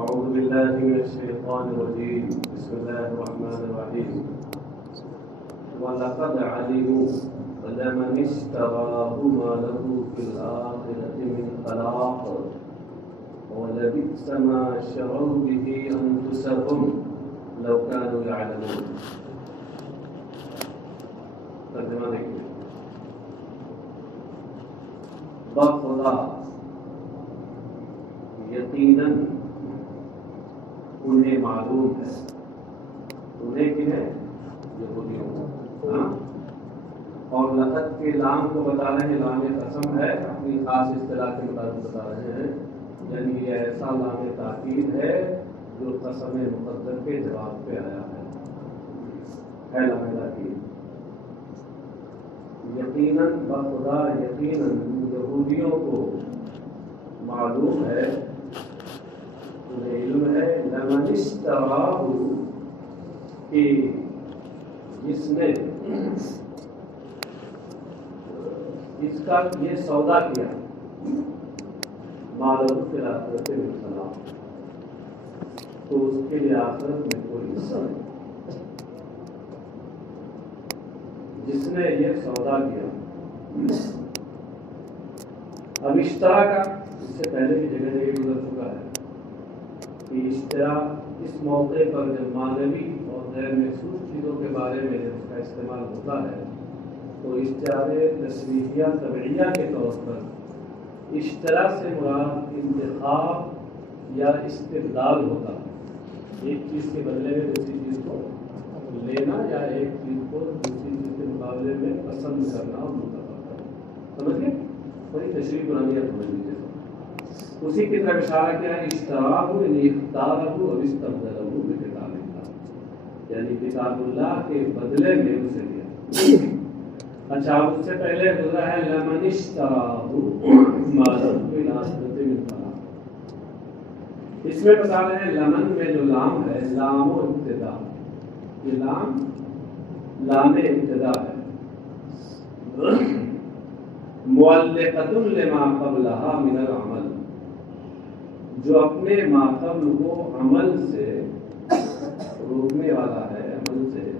أعوذ بالله من الشيطان الرجيم بسم الله الرحمن الرحيم ولقد علموا لمن اشتراه ما له في الآخرة من خلاق ولبئس ما شروا به أنفسهم لو كانوا يعلمون. ترجمہ دیکھیں. بخدا یقیناً انہیں معلوم ہے. انہیں کنہیں؟ یہودیوں کو. اور لقد کے لام کو بتا رہے ہیں، لام قسم ہے، اپنی خاص اصطلاح کے مطابق بتا رہے ہیں. یعنی یہ ایسا لام تاکید ہے جو قسم مقدر کے جواب پہ آیا ہے لام تاکید. یقیناً بخدا یقیناً یہودیوں کو معلوم ہے، انہیں علم ہے، لمن اشتراہ کہ جس نے اس کا یہ سودا کیا، معلوم فی الآخرۃ من خلاق، تو اس کے لیے آخرت میں کوئی حصہ نہیں. جس نے یہ سودا کیا. اب اشترا کا اس سے پہلے بھی جگہ جگہ گزر چکا ہے کہ اشترا اس موقع پر جب معنوی اور غیر محسوس چیزوں کے بارے میں جب اس کا استعمال ہوتا ہے تو اشترا تصریحیہ طبعیہ کے طور پر اشترا سے مراد انتخاب یا استبدال ہوتا ہے. ایک چیز کے بدلے میں دوسری چیز کو لینا یا ایک چیز کو دوسری چیز کے مقابلے میں پسند کرنا اور منتخب کرنا. سمجھ گئے؟ بڑی تشریح بنانی ہے، سمجھ لیجیے. اسی کی طرف اشارہ کیا ہے، اشتراہ یعنی اختارہ اور استبدلہ بکتاب اللہ، یعنی کتاب اللہ کے بدلے میں اسے دیا. اچھا، اس سے پہلے گزرا ہے لمن اشتراہ ما له فی الآخرۃ من خلاق. اس میں بتا رہے ہیں لمن میں جو لام ہے، لام و ابتدا، یہ لام ابتدا ہے، معلقۃ لما قبلها من العمل، جو اپنے ما قبل کو عمل سے روکنے والا ہے، عمل سے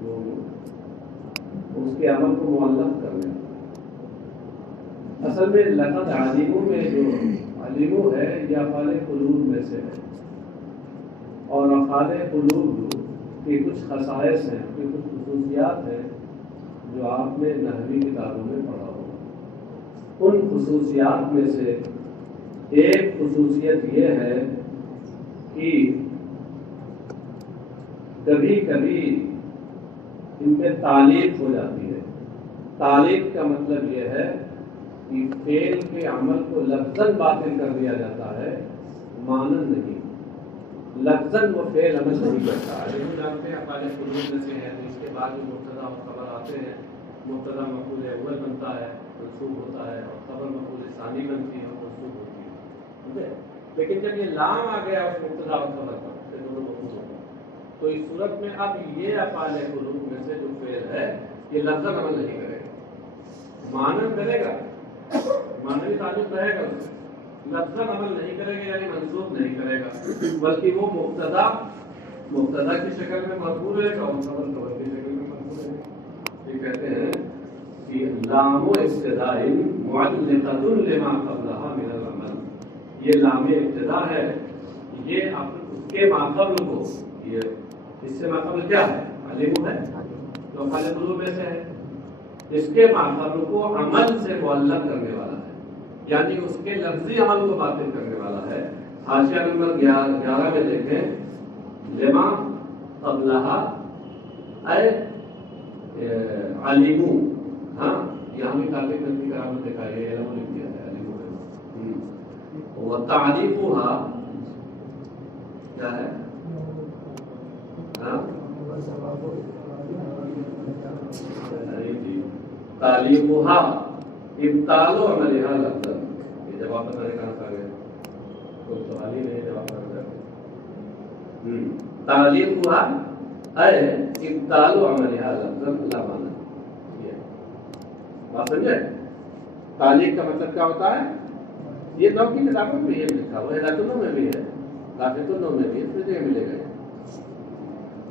جو اس کے عمل کو معلق کرنے. اصل میں لقد علموا میں جو علموا ہے یہ افعال قلوب میں سے ہے، اور افعال قلوب کے کچھ خصائص ہیں، کہ کچھ خصوصیات ہیں جو آپ نے نحوی کتابوں میں پڑھا ہوگا. ان خصوصیات میں سے ایک خصوصیت یہ ہے کہ کبھی کبھی ان میں تعلیق ہو جاتی ہے. تعلیق کا مطلب یہ ہے کہ فعل کے عمل کو لفظاً باطل کر دیا جاتا ہے، مانن نہیں. لفظاً وہ فعل عمل نہیں کرتا. لیکن جانتے ہیں افعال قلوب میں سے ہے، اس کے بعد جو مبتدا اور خبر آتے ہیں، مبتدا مفعول اول بنتا ہے، منصوب ہوتا ہے، اور خبر مفعول ثانی بنتی ہے اور منصوب ہوتی ہے. لیکن جب یہ لام آ گیا اس مبتدا اور خبر پر، دونوں مفعول ہوتا ہے، تو اس صورت میں اب یہ افعال قلوب میں سے جو فعل ہے یہ لفظاً عمل نہیں کرے گا، مانن کرے گا، مانوی تعلق رہے گا، لفظاً عمل نہیں کرے گا، یعنی منصوب نہیں کرے گا، بلکہ وہ مبتدا کی شکل میں مرفوع رہے گا اور خبر کی شکل میں مرفوع رہے گا. یہ کہتے ہیں کہ لام و ابتدا معلقۃ لما قبلها من العمل، یہ لام ابتدا ہے، یہ اس کے ماقبل کو، یہ اس سے ماقبل کیا ہے؟ علم ہے، جو افعال قلوب میں سے ہے، اس کے ماقبل کو عمل سے معلق کرنے والا ہے، یعنی اس کے لفظی عمل کو باطل کرنے والا ہے. حاشیہ نمبر 11 میں دیکھیں، لما قبلها اے علموا، ہاں یہاں بھی تعلیق کی کرامت دیکھا ہے، علم لکھ دیا ہے، علموا ہے. وتعلیقها کیا ہے؟ تعلیقها ابطال عملها لفظا. یہ جواب بتانے کہاں سے آ گیا؟ کوئی سوال ہی نہیں، جواب کر رہے. تعلیقها اے ابطال عملها لفظا لا معنی. یہ بات سمجھے؟ تعلیق کا مطلب کیا ہوتا ہے؟ یہ نو کی کتابوں میں یہ لکھا ہوا ہے، ہدایت میں بھی ہے، راشد میں بھی ہے، اس میں ملے گا۔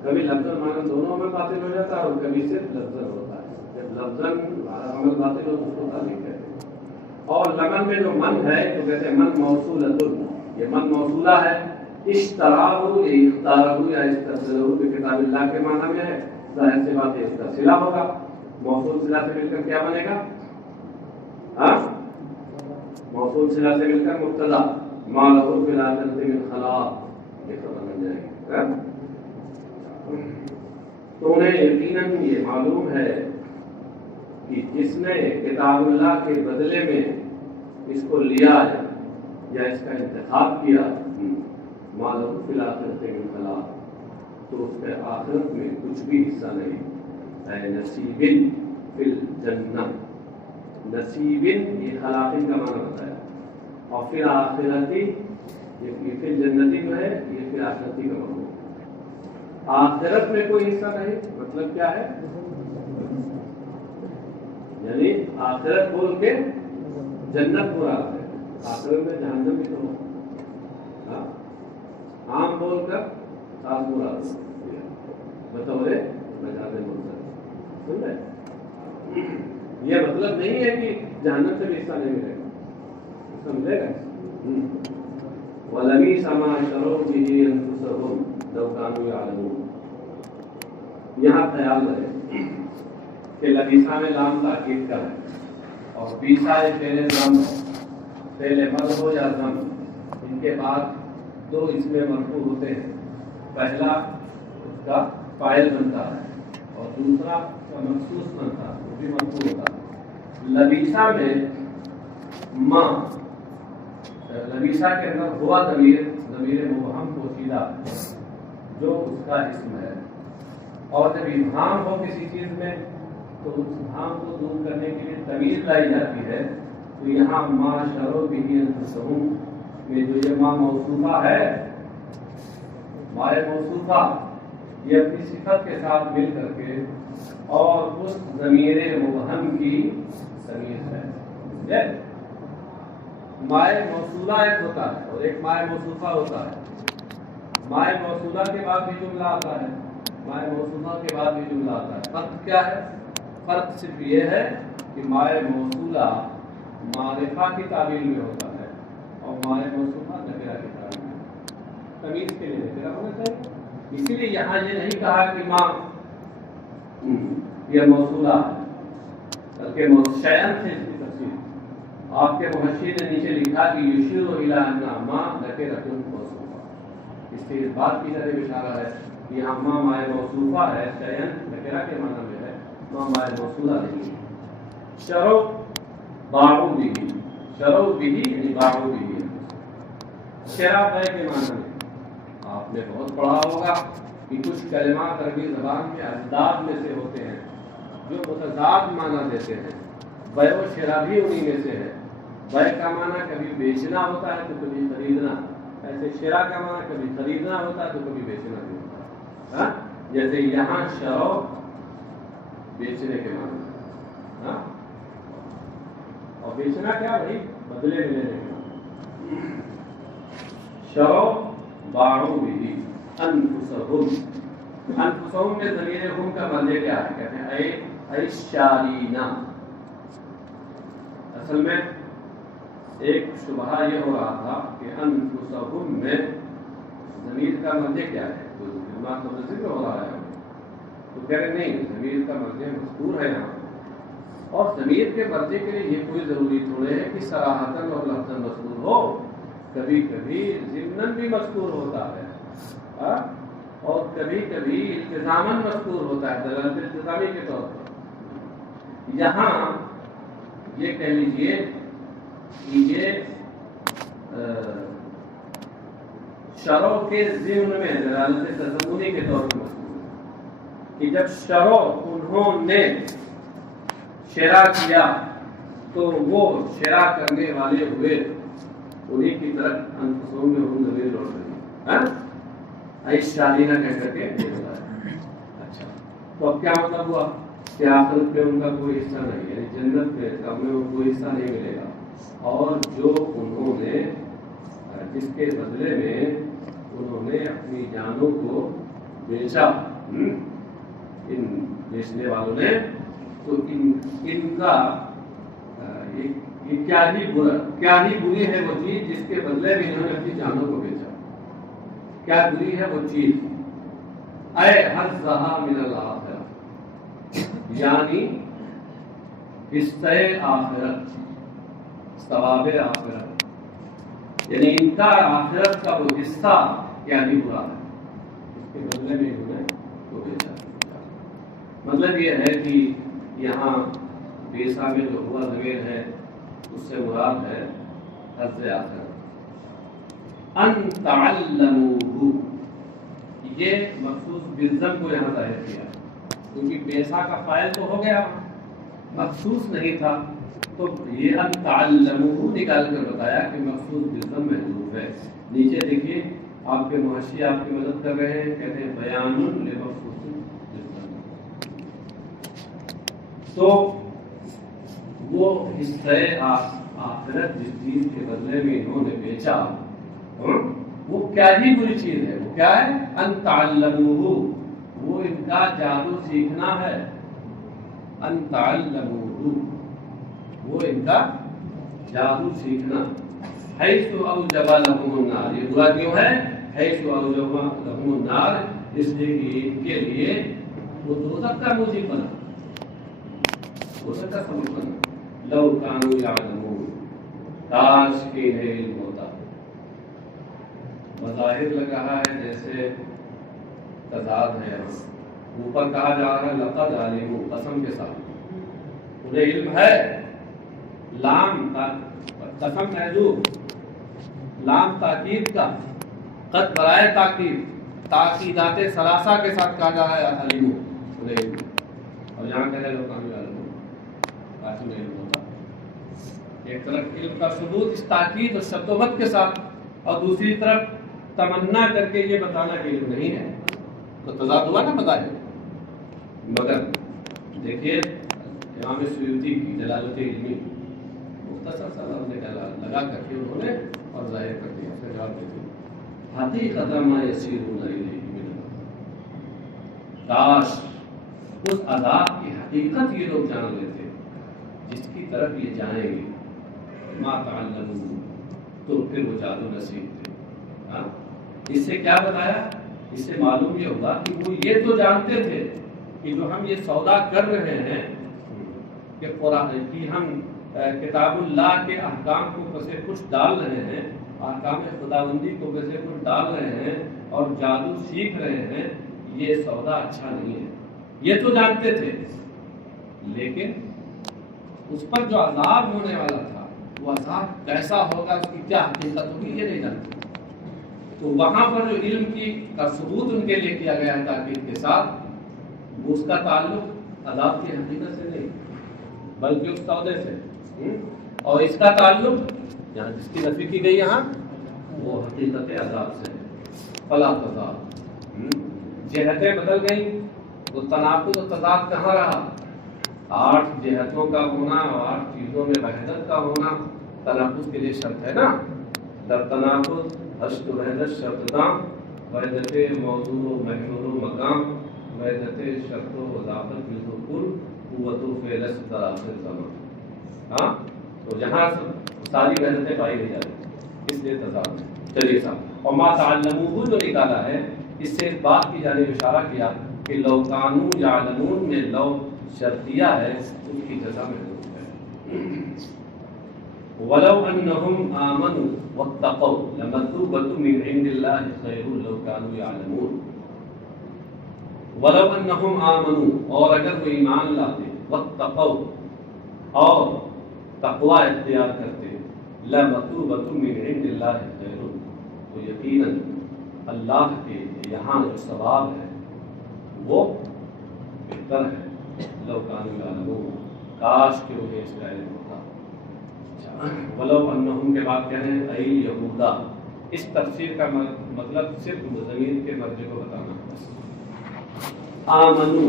کبھی لفظ معنی دونوں میں باطل ہو جاتا ہے اور کبھی صرف لفظ ہوتا ہے۔ جب لفظ عمل باطل ہو تو اس کو تعلیم کہتے ہیں۔ اور لمن میں جو من ہے تو کہتے ہیں من موصولۃ، یہ من موصولہ ہے۔ اشتراہ یا اختارہ یا استثناء بھی کتاب اللہ کے معنی میں ہے، ظاہر سی بات ہے اس کا صلہ ہوگا، موصول صلہ سے مل کر کیا بنے گا؟ موصول صلہ سے مل کر مبتدا ما لہ فی الآخرۃ من خلاق، یہ خبر بن جائے گی۔ تو انہیں یقیناً یہ معلوم ہے کہ جس نے کتاب اللہ کے بدلے میں اس کو لیا ہے یا اس کا انتخاب کیا ما لہ فی الآخرۃ من خلاق، تو اس کے آخرت میں کچھ بھی حصہ نہیں ہے۔ نصیب فی الجنہ، نصیب یہ خلاقی کا معنی بتایا، اور فی الآخرتی یہ فی الجنتی جو ہے یہ فی الآخرتی کا معنی، آخرت میں کوئی حصہ نہیں، مطلب کیا ہے؟ یعنی آخرت بول کے جنت مراد ہے، آخرت میں جہنم بھی تو عام بول کر خاص مراد بطور مجاز مرسل، سن رہے؟ یہ مطلب نہیں ہے کہ جہنم سے بھی حصہ نہیں ملے گا، اس کا ملے گا۔ وَلَبِئْسَ مَا اشْتَرَوْا بِهِ أَنفُسَهُمْ لَوْ كَانُوا يَعْلَمُونَ، یہاں خیال رہے کہ لبیسا میں لام تاکید کا ہے اور بیسا پہلے ضم ہے، پہلے مد ہو یا ضم، ان کے بعد دو اس میں مرفوع ہوتے ہیں، پہلا اس کا فاعل بنتا ہے اور دوسرا اس کا مخصوص بنتا ہے، وہ بھی مرفوع ہوتا ہے۔ لبیسا میں ماں، لبیسا کے اندر ہوا ضمیر مبہم پوشیدہ جو اس کا اسم ہے، اور جب ابہام ہو کسی چیز میں تو اس ابہام کو دور کرنے کے لیے تمیز لائی جاتی ہے، تو یہاں ما شرو بھی انفسہم میں جو یہ ما موصوفہ ہے، مائے موصوفہ یہ اپنی صفت کے ساتھ مل کر کے اور اس ضمیر مبہم کی تمیز ہے۔ مائے موصولہ ایک ہوتا ہے اور ایک مائے موصوفہ ہوتا ہے، مائے موصولہ کے بعد بھی جملہ آتا ہے، مائے موصولہ کے بعد بھی جملہ آتا ہے۔ فرق کیا ہے؟ فرق صرف یہ ہے کہ مائے موصولہ معرفہ کی تعبیر میں ہوتا ہے اور مائے موصوفہ نکرہ کی تعبیر میں، تمیز کے لیے نکرہ ہونا چاہیے۔ اسی لیے یہاں یہ نہیں کہا کہ ماں یہ موصولہ ہے، بلکہ شیئن سے اس کی تفسیر آپ کے محشی نے نیچے لکھا کہ یشیر الی ان ما نکرہ موصوفہ، اس سے اس بات کی طرف اشارہ ہے کہ یہاں ماں مائے موصوفہ ہے، شیئن نکرہ کے معنی میں ہے، ماں مائے موصولہ نہیں۔ شرو باعوا بھی، شرو بھی یعنی باعوا بھی، شرع بے کے معنی میں آپ نے بہت پڑھا ہوگا کہ کچھ کلمات عربی زبان میں اضداد میں سے ہوتے ہیں جو متضاد معنی دیتے ہیں، بے و شرع بھی انہی میں سے ہے۔ بے کا معنی کبھی بیچنا ہوتا ہے تو کبھی خریدنا، ایسے شرع کا معنی کبھی خریدنا ہوتا ہے تو کبھی بیچنا بھی ہوتا ہے، جیسے یہاں شرع بیچنے کے معنی، اور بیچنا کیا بھائی؟ بدلے میں لینے کے معنی۔ شرع باعوا بھی انفسہم، انفسہم میں ضمیر ہم کا مرجع کیا ہے؟ کہتے ہیں اے شارینا۔ اصل میں ایک شبہہ یہ ہو رہا تھا کہ انفسہم میں ضمیر کا مرجع کیا ہے، تو کلمات کا ذکر ہو رہا ہے، تو کہہ رہے نہیں، ضمیر کا مرجع مذکور ہے یہاں، اور ضمیر کے مرجع کے لیے یہ کوئی ضروری تھوڑے ہے کہ صراحتاً اور لفظاً مذکور ہو، کبھی کبھی ضمناً بھی مذکور ہوتا ہے اور کبھی کبھی التزاماً مذکور ہوتا ہے، دلالت التزامی کے طور پر۔ یہاں یہ کہہ لیجئے کہ یہ شرع کے ضمن میں دلالت تضمنی کے طور پر مذکور ہے کہ جب شرع انہوں نے شرع کیا تو وہ شرع کرنے والے ہوئے، انہیں کی طرف انفسوں میں ہم ضمیر لوٹ رہی ہے، شادینہ کہہ کر کے بولا ہے۔ اچھا، تو اب کیا مطلب ہوا کہ آخرت میں ان کا کوئی حصہ نہیں، یعنی جنت میں کوئی حصہ نہیں ملے گا، اور جو انہوں نے جس کے بدلے میں انہوں نے اپنی جانوں کو بیچا، ان بیچنے والوں نے، تو ان کا یہ کیا ہی بری ہے وہ چیز جس کے بدلے میں انہوں نے اپنی جانوں کو بیچا. کیا بری ہے وہ چیز؟ اے حظھا من الآخرہ، یعنی حصہ آخرت، ثواب آخرت، یعنی ان کا آخرت کا وہ حصہ کیا ہی برا ہے اس کے بدلے میں انہوں نے وہ بیچا. مطلب یہ ہے کہ یہاں بیسا میں جو ہوا ضمیر ہے اس سے مراد ہے حظ آخرت. ان تعلموہ، یہ مخصوص بالضم کو یہاں ظاہر کیا کیونکہ بیسا کا فاعل تو ہو گیا، مخصوص نہیں تھا، تو یہ ان تعلموہ نکال کر بتایا کہ مخصوص بالضم محذوف ہے. نیچے دیکھیے آپ کے محشی آپ کی مدد کر رہے ہیں، کہتے ہیں بیان لمخصوص بالضم. تو وہ حصہ آخرت جس چیز کے بدلے میں انہوں نے بیچا، وہ کیا ہی بری چیز ہے. وہ کیا ہے؟ ان تعلموہ، وہ ان کا جادو سیکھنا ہے. ان تعلموہ، وہ ان کا جادو سیکھنا. حیث اوجب لہم النار، یہ برا کیوں ہے؟ حیث اوجب لہم النار، اس لیے کہ ان کے لیے وہ دوزخ کا موجب بنا، دوزخ کا سبب بنا. لو کانوا یعلمون، کاش کہ انہیں علم ہوتا. بظاہر لگ رہا ہے جیسے تضاد ہے، اوپر کہا جا رہا ہے لقد علموا، قسم کے ساتھ انہیں علم ہے. لام قسم محذوف، لام تاکید کا، قد برائے تاکید، تاکیدات ثلاثہ کے ساتھ کہا جا رہا ہے علموا، انہیں علم. اور یہاں کہہ رہے لو کانوا یعلمون، کاش انہیں علم ہوتا. ایک طرف علم کا ثبوت اس تاکید اور شد و مد کے ساتھ، اور دوسری طرف تمنا کر کے یہ بتانا کہ علم نہیں ہے، تو تضاد ہوا نا بظاہر. مگر دیکھیے امام سیوطی کی جلالت علمی مختصر سا لگا کر کے انہوں نے اور ظاہر کر دیا. اس کا جواب دیکھیے، حقیقت ما یسیرون الیہ من العذاب، کاش اس عذاب کی حقیقت یہ لوگ جان لیتے جس کی طرف یہ جائیں گے. ما تعلمون، تو پھر وہ جادو نہ سیکھتے. اس سے کیا بتایا؟ اس سے معلوم یہ ہوگا کہ وہ یہ تو جانتے تھے کہ جو ہم یہ سودا کر رہے ہیں کہ قرآن کی ہم کتاب اللہ کے احکام کو کسے کچھ ڈال رہے ہیں، احکام خداوندی کو کسے کچھ ڈال رہے ہیں اور جادو سیکھ رہے ہیں، یہ سودا اچھا نہیں ہے. یہ تو جانتے تھے، لیکن اس پر جو عذاب ہونے والا تھا وہ عذاب کیسا ہوگا، اس کی کیا حقیقت ہوگی، یہ نہیں جانتے. تو وہاں پر جو علم کا ثبوت ان کے لیے کیا گیا ہے تاکید کے ساتھ، وہ اس کا تعلق عذاب کی حقیقت سے نہیں بلکہ اس سودے سے، اور اس کا تعلق یہاں جس کی نفی کی گئی یہاں وہ حقیقت عذاب سے. فلا تضاد، جہتیں بدل گئیں، وہ تناقض و تضاد کہاں رہا؟ 8 جہتوں کا ہونا اور 8 چیزوں میں وحدت کا ہونا تناقض کے لیے شرط ہے نا. در تناقض حشد و وحدت شرط دام، وحدت موضوع و محمول و مقام، وحدت شرط و وضاحت بالکل قوت و فعل تراثر زمان. ہاں، تو جہاں ساری وحدتیں پائی نہیں جاتی، اس لیے تضاد. چلیے صاحب، اور ما تعلموہ جو نکالا ہے، اس سے اس بات کی جانب اشارہ کیا کہ لو کانوا یعلمون میں لو شرطیہ ہے، اس کی جزا میں ہے. وَلَوْ أَنَّهُمْ آمَنُوا وَاتَّقَوْا لَمَثُوبَةٌ مِّنْ عِندِ اللَّهِ خَيْرٌ لَوْ كَانُوا يَعْلَمُونَ. وَلَوْ أَنَّهُمْ آمَنُوا، اور اگر وہ ایمان لاتے، وَاتَّقَوْا، اور تقوی اختیار کرتے، لَمَثُوبَةٌ مِّنْ عِندِ اللَّهِ خَيْرٌ، تو یقیناً اللہ کے یہاں جو ثواب ہے وہ بہتر ہے. لَوْ كَانُوا يَعْلَمُونَ، کاش کہ انہیں اس کا علم ہوتا. ولو انہم کے بعد کہہ رہے ہیں ای یہودا. اس تفسیر کا مطلب صرف ضمیر کے مرجع کو بتانا ہے. آمنو،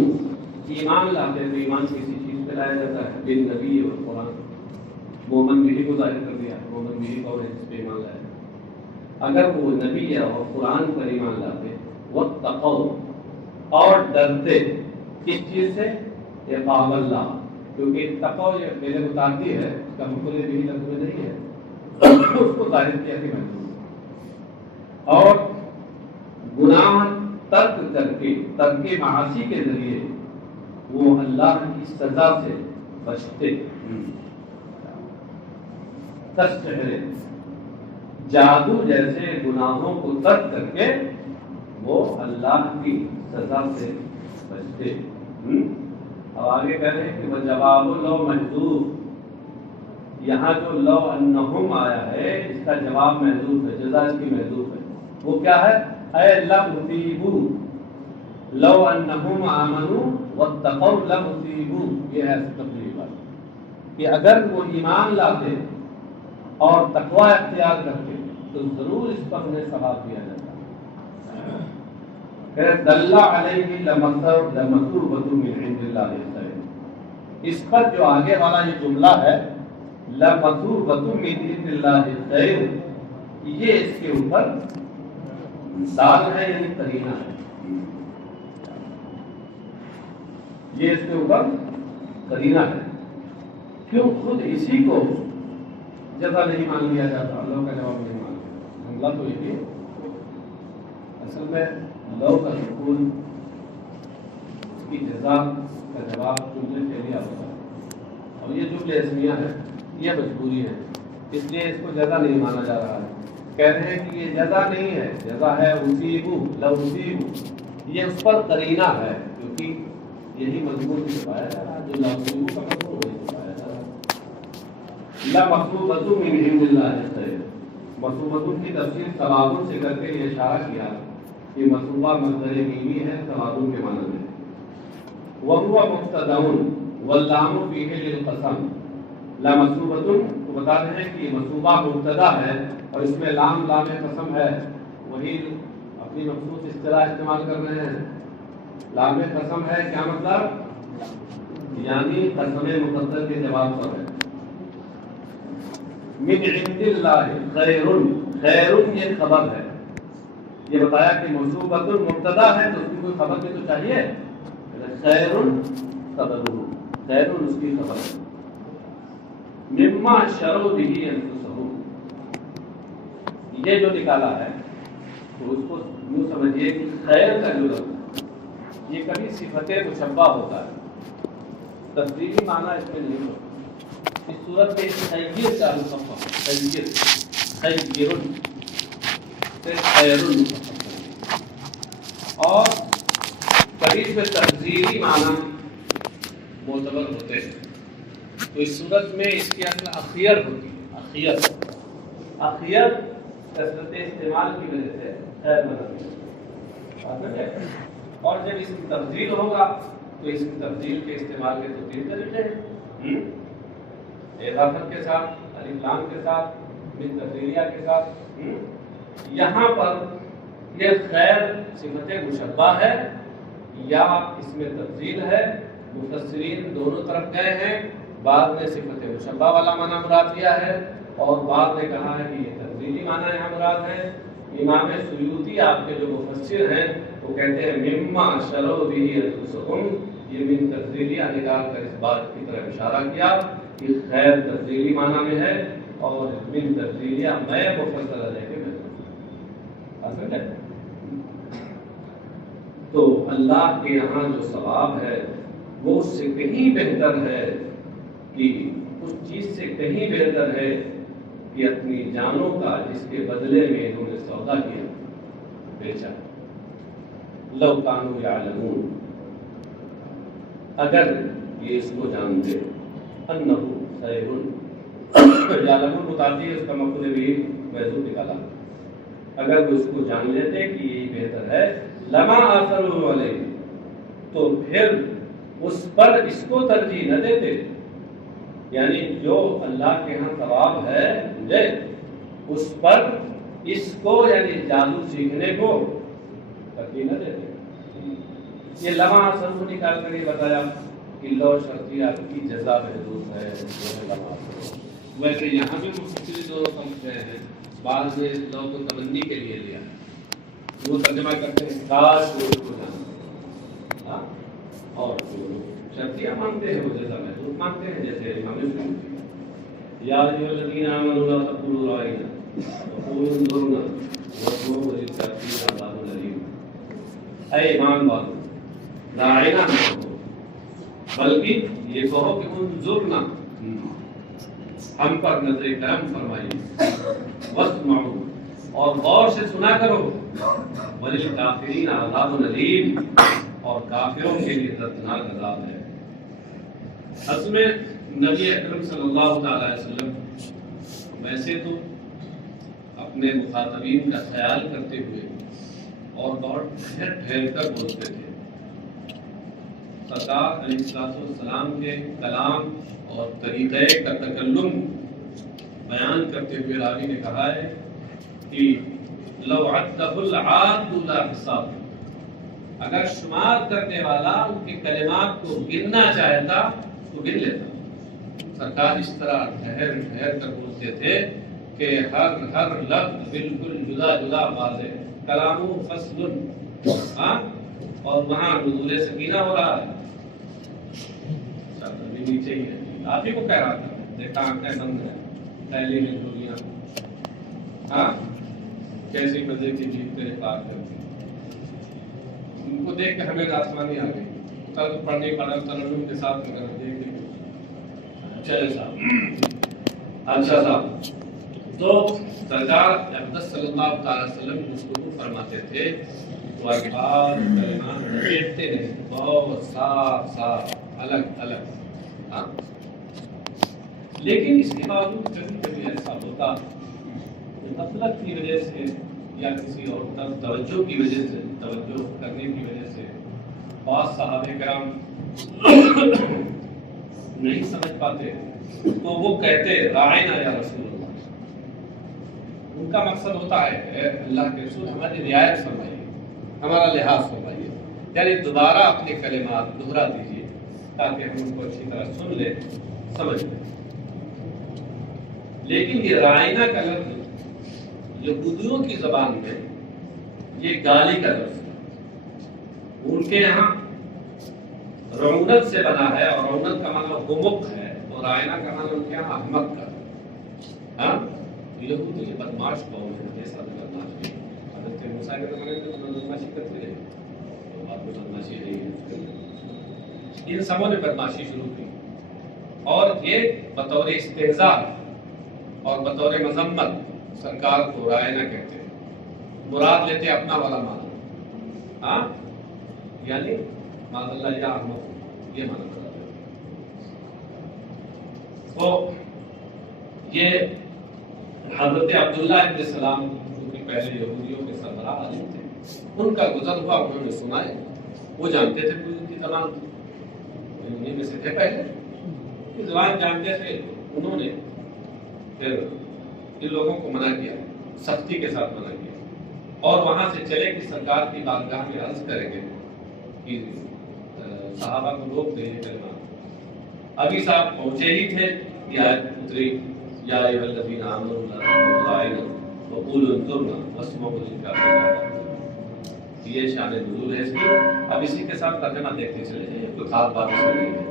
ایمان لاتے ہیں، تو ایمان کسی چیز پہ لایا جاتا ہے، بن نبی اور قرآن. مومن بھی کو ظاہر کر دیا. مومن بھی کون ہے؟ جس پہ ایمان لایا. اگر وہ نبی اور قرآن پر ایمان لاتے واتقوا اور ڈرتے کس چیز سے؟ عقاب اللہ. کیونکہ تقوی یہ میرے متعدی ہے، اس کا مقصد بھی لفظ میں نہیں ہے، اس کو ظاہر کیا کہ محدود اور گناہ ترک کر کے ترک معاصی کے ذریعے وہ اللہ کی سزا سے بچتے. تستحرے جادو جیسے گناہوں کو ترک کر کے وہ اللہ کی سزا سے بچتے. اب آگے کہہ رہے ہیں کہ وہ جواب لو محذوف، یہاں جو لو انہم آیا ہے اس کا جواب محذوف ہے، جزا اس کی محذوف ہے. وہ کیا ہے؟ اے لمصیبو لو انہم آمنوا واتقوا لمصیبو. یہ ہے تفصیلی بات کہ اگر وہ ایمان لاتے اور تقوی اختیار کرتے تو ضرور اس پر انہیں ثواب دیا جاتا. دل علیہ لمثوبۃ من عند اللہ خیر. اس پر جو آگے والا یہ جملہ ہے لمثوبۃ من عند اللہ خیر، یہ اس کے اوپر دال ہے یعنی قرینہ ہے. یہ اس کے اوپر قرینہ ہے. کیوں خود اسی کو جزا نہیں مان لیا جاتا؟ اللہ کا جواب نہیں مان لیا. جملہ تو یہ اصل میں لو کا سکون اس کی جزا کا جواب جملے کے لیے ہوتا ہے، اور یہ جملے اسمیہ ہیں، یہ مجبوری ہے، اس لیے اس کو جزا نہیں مانا جا رہا ہے. کہہ رہے ہیں کہ یہ جزا نہیں ہے، جزا ہے اصیبو لو اصیبو. یہ اس پر قرینہ ہے کیونکہ یہی مضمون بھی چھپایا جا رہا ہے، جو لو اصیبو کا مضمون وہی چھپایا جا رہا ہے. لمثوبۃ من عند اللہ خیر. مثوبۃ کی تفسیر ثوابوں سے کر کے یہ اشارہ کیا کہ مصوبہ مصدر میمی ہے ثوابوں کے معنی میں. وهو مبتدأ واللام فيه للقسم. لمثوبۃ تو بتا رہے ہیں کہ یہ مصوبہ مبتدا ہے اور اس میں لام قسم ہے. وہی اپنی مخصوص اصطلاح استعمال کر رہے ہیں. لام قسم ہے کیا مطلب؟ یعنی قسم مقدر کے جواب پر ہے. من عند اللہ خیر. خیر یہ خبر ہے. یہ بتایا کہ مصوبۃ مبتدا ہے تو اس کی کوئی خبر بھی تو چاہیے. خیر خبر، خیر اس کی خبر ہے. مما شروا به انفسهم، یہ جو نکالا ہے تو اس کو یوں سمجھیے کہ خیر کا جو لفظ یہ کبھی صفت مشبہ ہوتا ہے، تفصیلی معنی اس میں نہیں ہوتا. اس صورت میں خیر کا مصفہ خیر خیر اور کبھی اس میں تفصیلی معنی معتبر ہوتے ہیں. تو اس صورت میں اس کی اصل اخیر ہوتی ہے. اخیر کثرت استعمال کی وجہ سے خیر بناتی ہے. اور جب اس کی تفضیل ہوگا تو اس کی تفضیل کے استعمال کے تو 3 طریقے ہیں. اضافت کے ساتھ، الف لام کے ساتھ، من تفضیلیہ کے ساتھ. یہاں پر یہ خیر صفت مشبہ ہے یا اس میں تفضیل ہے. مفسرین دونوں طرف گئے ہیں. بعض نے صفت مشبہ والا معنی مراد لیا ہے اور بعض نے کہا ہے کہ یہ تفضیلی معنی یہاں مراد ہے. امام سیوطی آپ کے جو مفسر ہیں وہ کہتے ہیں مما شروا به انفسهم، یہ من تفضیلیہ نکال کر اس بات کی طرف اشارہ کیا کہ خیر تفضیلی معنی میں ہے اور من تفضیلیہ میں مفصل ہے کہ اصل ہے. تو اللہ کے یہاں جو ثواب ہے وہ اس سے کہیں بہتر ہے کہ اس چیز سے کہیں بہتر ہے کہ اپنی جانوں کا جس کے بدلے میں انہوں نے سودا کیا بیچا. لو کانوا یعلمون، اگر یہ اس کو جانتے انہ خیر. یعلمون متعدی ہے، اس کا مفعول بھی محذوف نکالا. اگر وہ اس کو جان لیتے کہ یہی بہتر ہے لما آثروا علیہ، تو پھر اس پر اس کو ترجیح نہ دیتے. یعنی جو اللہ کے ہاں ثواب ہے مجھے اس پر اس کو یعنی جادو سیکھنے کو ترجیح نہ دیتے. یہ لما آثروا کو نکال کر یہ بتایا کہ لو شرطیہ کی جزا محدود ہے. ویسے یہاں بھی مفسرین دونوں سمجھ رہے ہیں، بعض نے لوگ کو تمنی کے لیے لیا، وہ ترجمہ کرتے ہیں کاش وہ کو جانا، اور شرطیاں مانتے ہیں وہ جیسا محسوس مانتے ہیں، جیسے امام یا ایھا الذین آمنوا لا تقولوا رائنا وقولوا انظرنا واسمعوا للکافرین عذاب الیم۔ اے ایمان والو، رائنا نہ کہو بلکہ یہ کہو کہ انظرنا، ہم پر نظر کرم فرمائیے، واسمعوا اور غور سے سنا کرو، وللکافرین عذاب الیم اور کافروں کے لیے دردناک عذاب ہے۔ اصل میں نبی اکرم صلی اللہ تعالی علیہ وسلم ویسے تو اپنے مخاطبین کا خیال کرتے ہوئے اور بہت ٹھہر ٹھہر کر بولتے تھے۔ سرکار علیہ السلام کے کلام اور طریقے کا تکلم بیان کرتے ہوئے راوی نے کہا ہے کہ لو عدہ العاد لا حساب، اگر شمار کرنے والا ان کے کلمات کو گننا چاہتا تو گن لیتا۔ سرکار اس طرح ٹھہر ٹھہر کر بولتے تھے کہ ہر لفظ بالکل جدا جدا واضح، کلام فصل، اور وہاں نزول سکینہ ہو رہا ہے، نیچے ہی ہے، آپ ہی کو کہہ رہا تھا، دیکھا آنکھیں بند ہے، پہلی میں ڈولیاں، کیسی مزے کی جیت تیرے پاک کرتی، ان کو دیکھ کے ہمیں آسمانی آ گئی، تب پڑھنے پڑا ترنم کے ساتھ میں دیکھ دیکھ۔ چلے صاحب، اچھا صاحب، تو سرکار اقدس صلی اللہ تعالی وسلم گفتگو فرماتے تھے تو الفاظ کلمات دیکھتے نہیں، بہت صاف صاف الگ الگ، لیکن اس کے باوجود کبھی کبھی ایسا ہوتا کہ غفلت کی وجہ سے یا کسی اور طرف توجہ کی وجہ سے، توجہ کرنے کی وجہ سے بعض صحابہ کرام نہیں سمجھ پاتے تو وہ کہتے رائنا یا رسول اللہ، ان کا مقصد ہوتا ہے اے اللہ کے رسول ہماری رعایت فرمائیے، ہمارا لحاظ فرمائیے، یعنی دوبارہ اپنے کلمات دہرا دیجیے تاکہ ہم ان کو اچھی طرح سن لیں، سمجھ لیں۔ لیکن یہ رائنا کا لفظ یہودیوں کی زبان میں یہ گالی کا لفظ ہے، ان کے یہاں رعونت سے بنا ہے، اور رعونت کا معنی گمک ہے، اور رائنا کا معنی ان کے یہاں احمق کا۔ یہودی بدماش قوم ہے، جیسا بھی بدماش ہے، حضرت موسیٰ کے زمانے میں تو بدماشی کرتے رہے، تو بعد میں بدماشی نہیں ہے، ان سبوں نے بدماشی شروع کی، اور یہ بطور استہزاء اور بطور مذمت سرکار کو رائنا کہتے ہیں، مراد لیتے اپنا والا معنی، یعنی معاذ اللہ یا احمد، یہ معنی کرتے ہیں۔ تو یہ حضرت عبداللہ ابن سلام جو کہ پہلے یہودیوں کے سربراہ عالم تھے، ان کا گزر ہوا انہوں نے سنا ہے، وہ جانتے تھے کوئی ان کی زبان تھی، انہیں میں سے تھے پہلے کی زبان جانتے تھے، انہوں نے پھر ان لوگوں کو منع کیا، سختی کے ساتھ منع کیا، اور وہاں سے چلے کہ سرکار کی بارگاہ میں عرض کریں گے کہ صحابہ کو روک دیں یہ کلمات۔ ابھی صاحب پہنچے ہی تھے، یہ آیت اتری یا ایھا الذین آمنوا لا تقولوا رائنا وقولوا انظرنا واسمعوا للکافرین، یہ شان نزول ہے اس کی۔ اب اسی کے ساتھ ترجمہ دیکھتے چلے جائیں، کوئی خاص بات اس میں نہیں ہے۔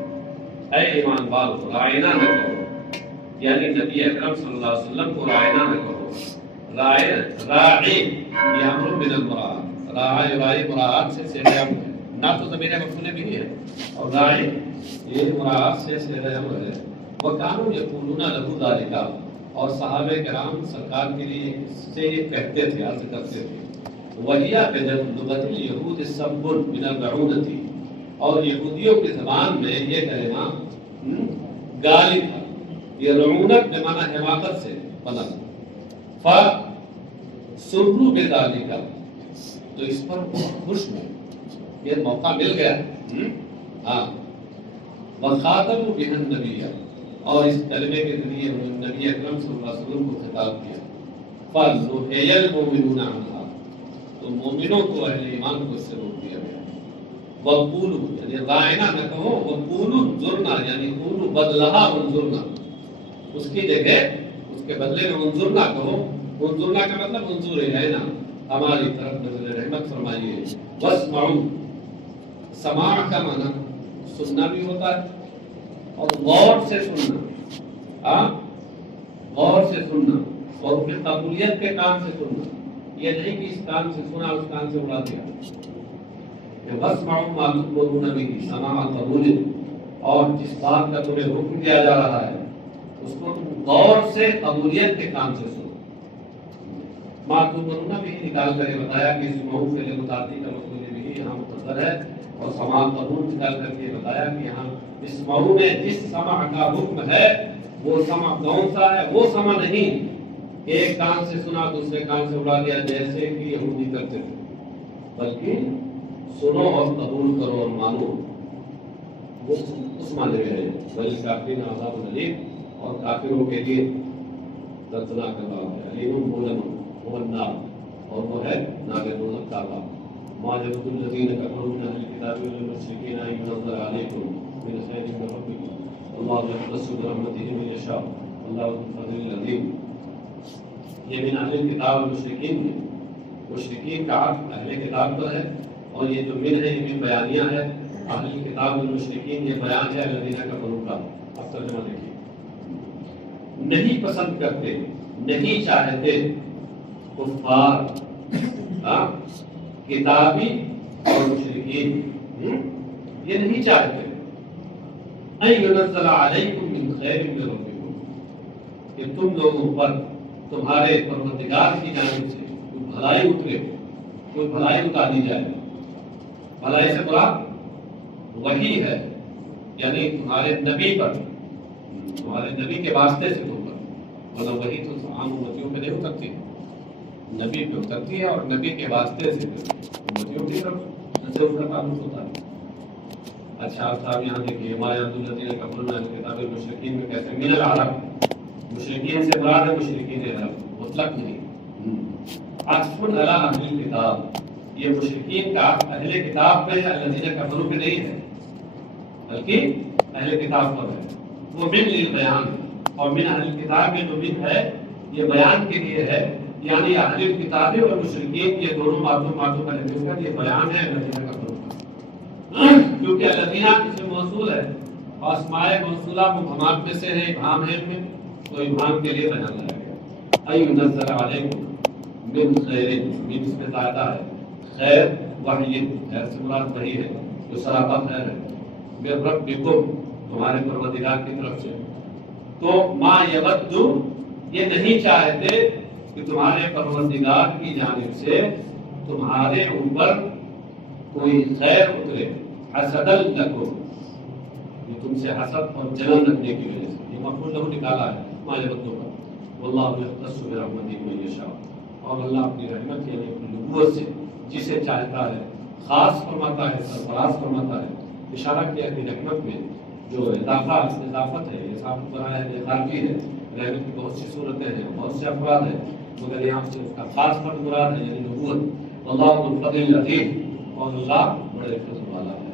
اے ایمان والو، رائنا نہ کہو، یعنی نبی اکرم صلی اللہ علیہ وسلم کو رائنا نہ کہو۔ راعی یہ امر من المراعات، راعی مراعات سے صیغہ امر ہے، نہ تو ضمیر مفعول بھی ہے، اور راعی یہ مراعات سے صیغہ امر ہے۔ وَكَانُوا يَقُولُونَ لَهُ ذَلِكَ، اور صحابہ کرام سرکار کے لیے سے یہ کہتے تھے، عرض کرتے تھے۔ وَهِيَ بِلُغَةِ الْيَهُودِ سَبٌّ مِنَ الرَّعُونَةِ، اور یہودیوں کی زبان میں یہ کلمہ گالی تھا، یہ رعونت بمعنی حماقت سے بنا۔ فَسُرُّوا بِذَلِكَ، تو اس پر خوش ہوئے، یہ موقع مل گیا۔ وَخَاطَبُوا بِهَا النَّبِيَّ، اور اس کلمے کے ذریعے انہوں نے نبی اکرم صلی اللہ علیہ وسلم کو خطاب کیا۔ فَنُهِيَ الْمُؤْمِنُونَ عَنْهَا، تو مومنوں کو، اہل ایمان کو اس سے روک دیا گیا۔ وَقُولُوا، یعنی رائنا نہ کہو، وَقُولُوا انظُرْنَا، یعنی قُولُوا بَدْلَهَا انظُرْنَا، اس کی جگہ اس کے بدلے میں انظرنا کہو. انظرنا کا مطلب انظر الینا، ہماری طرف نظر رحمت فرمائیے. واسمعوا، سماع کا معنی سننا بھی ہوتا ہے اور غور سے سننا، غور سے سننا اور پھر قبولیت کے کان سے سننا. یہ نہیں کہ اس کان سے سنا اس کان سے اڑا دیا. واسمعوا ما تؤمرون به، سماع قبول، اور جس بات کا تمہیں حکم دیا جا رہا ہے اس کو تم غور سے قبولیت کے کان سے سنو. ما تؤمرون به نکال کر یہ بتایا کہ اس موضوع کے لیے متعدی کا مفعول به یہاں مقدر ہے، اور سماع قبول نکال کر کے بتایا کہ یہاں اس موضوع میں جس سماع کا حکم ہے وہ سماع کون سا ہے؟ وہ سماع نہیں ایک کان سے سنا دوسرے کان سے اڑا دیا جیسے کہ یہودی کرتے تھے، بلکہ سنو اور قبول کرو اور مانو، وہ اس معنی میں ہے. بلکہ کافرین عذاب الیم، اور کافروں کے لیے دردناک عذاب ہے. علیم مولم هو النار، اور وہ ہے نار دوزخ کا عذاب. ما يود الذين كفروا من اهل الكتاب والمشركين ان ينزل عليكم من خير من ربكم والله يختص برحمته من يشاء والله ذو الفضل العظيم. یہ من اہل کتاب المشرکین، مشرکین کا عطف اہل کتاب پر ہے، اور یہ جو من ہے یہ من بیانیہ ہے. اہل کتاب المشرکین یہ بیان ہے الذین کفروا کا. اب ترجمہ دیکھیے. نہیں پسند کرتے، نہیں چاہتے کفار، کتابی اور مشرکین یہ نہیں چاہتے ان ينزل علیکم من خیر من ربکم، کہ تم لوگوں پر تمہارے پروردگار کی جانب سے کوئی بھلائی اترے، کوئی بھلائی اتاری جائے. بھلائی سے مراد وحی ہے، یعنی تمہارے نبی پر، تمہارے نبی کے واسطے سے تم پر. مطلب وحی تو عام امتیوں پہ نہیں اترتی، نبی پہ اترتی ہے اور نبی کے واسطے سے امتیوں کی طرف سے ان کا تعلق ہوتا ہے. اچھا صاحب یہاں دیکھیے ما یعبد الذین کفروا من اہل الکتاب والمشرکین میں کیسے من العرب، مشرکین سے مراد ہے مشرکین عرب، مطلق نہیں. عطف علی اہل الکتاب، یہ مشرکین کا اہل کتاب پہ ہے، الذین کفروا پہ نہیں ہے بلکہ اہل کتاب پر ہے. وہ من للبیان، اور من اہل الکتاب میں جو من ہے یہ بیان کے لیے ہے، یعنی اہل کتاب اور مشرکین یہ دونوں باتوں کا لفظ کا یہ بیان ہے الذین کفروا کا، کیونکہ الذین اس میں موصول ہے اور اسماء موصولہ مبہمات میں سے ہے، ابہام ہے ان میں، تو ابہام کے لیے بیان لایا گیا. ای نزل علیکم من خیر، من اس میں زیادہ ہے، خیر وحی، خیر سے مراد وحی ہے جو سراپا خیر ہے، من ربکم تمہارے پروردگار کی طرف سے. تو ما یود یہ نہیں چاہتے کہ تمہارے پروردگار کی جانب سے تمہارے اوپر کوئی خیر اترے. حسد لکم، یہ تم سے حسد اور جلن رکھنے کی وجہ سے یہ مفعول لہ نکالا ہے ما یود کا. واللہ یختص برحمتہ من یشاء، اور اللہ اپنی رحمت یعنی اپنی نبوت سے جسے چاہتا ہے خاص فرماتا ہے، سرفراز فرماتا ہے. اشارہ کیا کہ رحمت میں جو اضافت ہے، اضافت بنا ہے، خارجی ہے. رحمت کی بہت سی صورتیں ہیں، بہت سے افراد ہیں، مگر یہاں سے اس کا خاص فرد مراد ہے یعنی نبوت. اللہ ذو الفضل العظیم، اور اللہ بڑے فضل والا ہے.